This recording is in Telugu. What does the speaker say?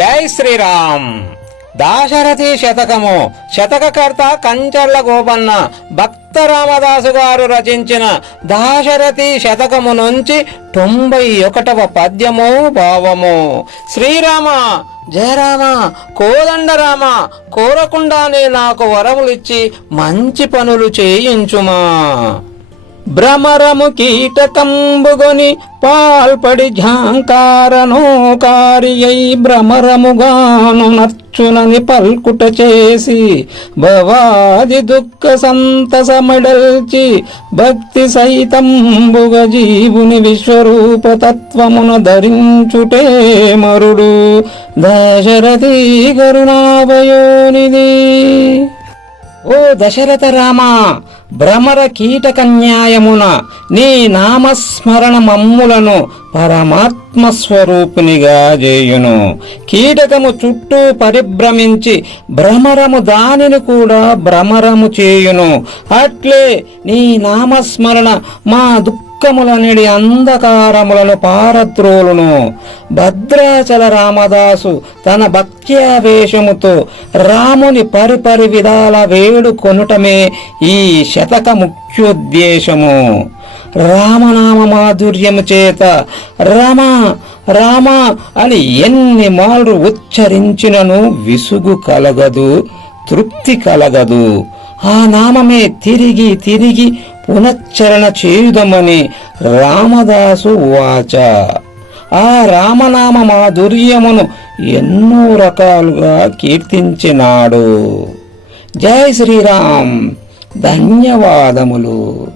జై శ్రీరామ్. దాశరథి శతకము. శతకకర్త కంచర్ల గోపన్న. భక్త రామదాసు గారు రచించిన దాశరథి శతకము నుంచి తొంభై ఒకటవ పద్యము భావము. శ్రీరామ జయరామ కోదండరామ కోరకుండానే నాకు వరములిచ్చి మంచి పనులు చేయించుమా. భ్రమరము కీటకంబుగొని పాల్పడి ఝాంకారనోకారియై భ్రమరముగాను నచ్చునని పల్కుట చేసి భవాది దుఃఖ సంతసమడల్చి భక్తి సైతంబుగ జీవుని విశ్వరూప తత్వమున ధరించుటే మరుడు. దశరథి కరుణాభయోనిది ఓ దశరథ రామ భ్రమర కీటక న్యాయమున నీ నామస్మరణ మమ్ములను పరమాత్మ స్వరూపునిగా చేయును. కీటకము చుట్టూ పరిభ్రమించి భ్రమరము దానిని కూడా భ్రమరము చేయును. అట్లే నీ నామస్మరణ మా దుఃఖములనిడి అంధకారములను పారద్రోలును. భద్రాచల రామదాసు తన భక్త్యావేశముతో రాముని పరిపరి విధాల వేడుకొనుటమే ఈ శతక ముఖ్యోద్దేశము. రామనామ మాధుర్యము చేత రమ రామ అని ఎన్ని మార్లు ఉచ్చరించినను విసుగు కలగదు తృప్తి కలగదు. ఆ నామమే తిరిగి తిరిగి పునశ్చరణ చేయుదమని రామదాసు వాచ. ఆ రామనామ మాధుర్యమును ఎన్నో రకాలుగా కీర్తించినాడు. జై శ్రీరామ్. ధన్యవాదములు.